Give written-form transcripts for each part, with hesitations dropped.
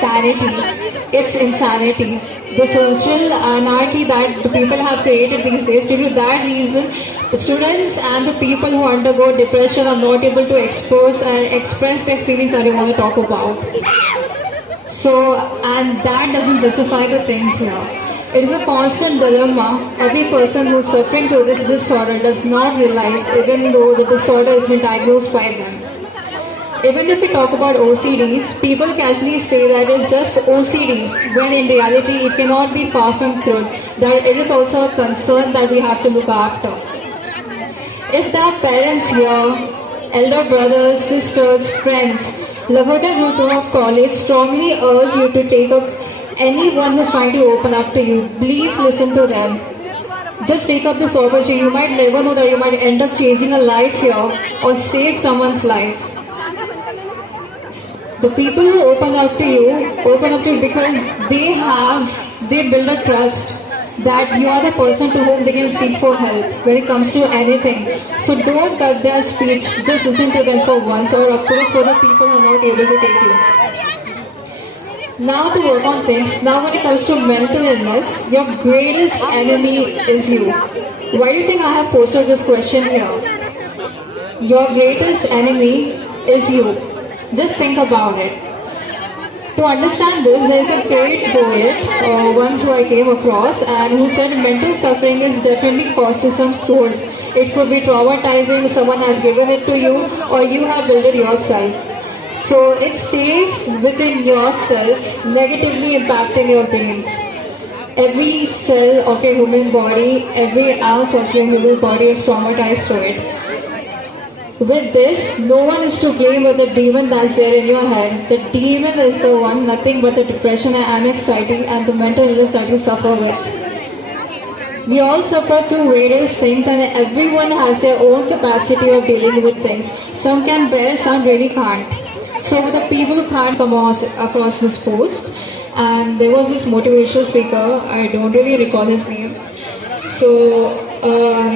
sanity, it's insanity. The social anarchy that the people have created these days, due to that reason, the students and the people who undergo depression are not able to expose and express their feelings that they want to talk about. So, and that doesn't justify the things here. It is a constant dilemma. Every person who's suffering through this disorder does not realize, even though the disorder has been diagnosed by them. Even if we talk about OCDs, people casually say that it's just OCDs, when in reality it cannot be far from truth, that it is also a concern that we have to look after. If there are parents here, elder brothers, sisters, friends, Lavota Youth of College strongly urge you to take up anyone who's trying to open up to you. Please listen to them. Just take up this opportunity. You might never know that you might end up changing a life here or save someone's life. The people who open up to you because they build a trust that you are the person to whom they can seek for help when it comes to anything. So don't cut their speech, just listen to them for once, or approach for the people who are not able to take you. Now to work on things. Now when it comes to mental illness, your greatest enemy is you. Why do you think I have posted this question here? Your greatest enemy is you. Just think about it. To understand this, there is a great poet once who I came across, and who said mental suffering is definitely caused to some source. It could be traumatizing, someone has given it to you, or you have built it yourself. So it stays within yourself, negatively impacting your brains. Every cell of your human body, every ounce of your human body is traumatized to it. With this, no one is to blame but the demon that's there in your head. The demon is the one, nothing but the depression and anxiety and the mental illness that you suffer with. We all suffer through various things, and everyone has their own capacity of dealing with things. Some can bear, some really can't. So for the people who can't come across this post, and there was this motivational speaker, I don't really recall his name. So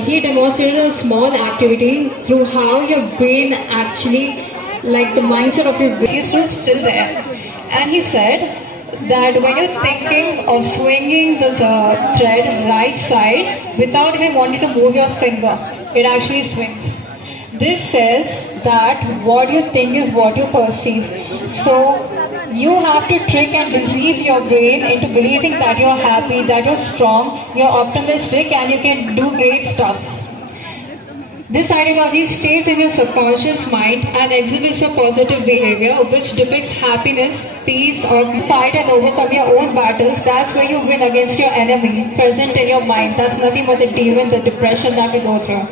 he demonstrated a small activity through how your brain actually, like the mindset of your brain is still there. And he said that when you're thinking of swinging this thread right side without even wanting to move your finger, it actually swings. This says that what you think is what you perceive. So you have to trick and deceive your brain into believing that you're happy, that you're strong, you're optimistic, and you can do great stuff. This ideology stays in your subconscious mind and exhibits your positive behavior, which depicts happiness, peace, or fight and overcome your own battles. That's where you win against your enemy, present in your mind. That's nothing but the demon, the depression that we go through.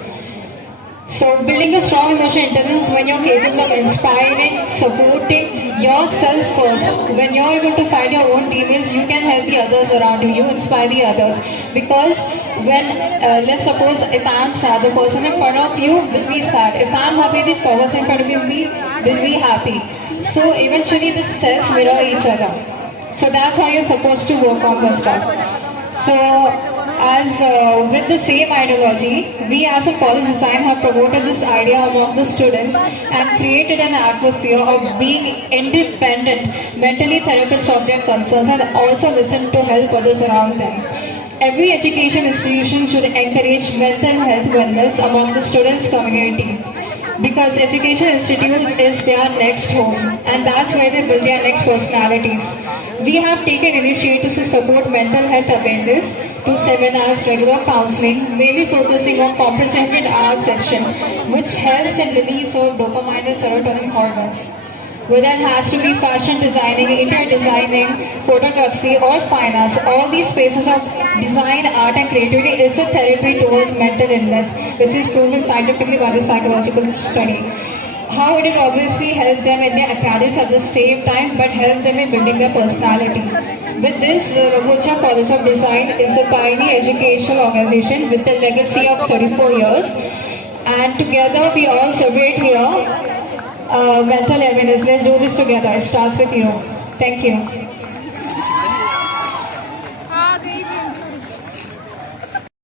So building a strong emotional intelligence when you're capable of inspiring, supporting yourself first. When you're able to find your own demons, you can help the others around you. You inspire the others. Because when, let's suppose if I'm sad, the person in front of you will be sad. If I'm happy, the person in front of you will be happy. So eventually the cells mirror each other. So that's how you're supposed to work on the stuff. So with the same ideology, we as a college design have promoted this idea among the students and created an atmosphere of being independent, mentally therapists of their concerns, and also listen to help others around them. Every education institution should encourage mental health wellness among the students' community, because education institute is their next home, and that's where they build their next personalities. We have taken initiatives to support mental health awareness, to seminars, regular counseling, mainly focusing on comprehensive art sessions, which helps in release of dopamine and serotonin hormones. Whether it has to be fashion designing, interior designing, photography, or finance, all these spaces of design, art, and creativity is the therapy towards mental illness, which is proven scientifically by the psychological study. How it will obviously help them in their academics at the same time, but help them in building their personality. With this, the Laghotia College of Design is a pioneer educational organization with a legacy of 34 years. And together we all celebrate here mental awareness. Let's do this together. It starts with you. Thank you.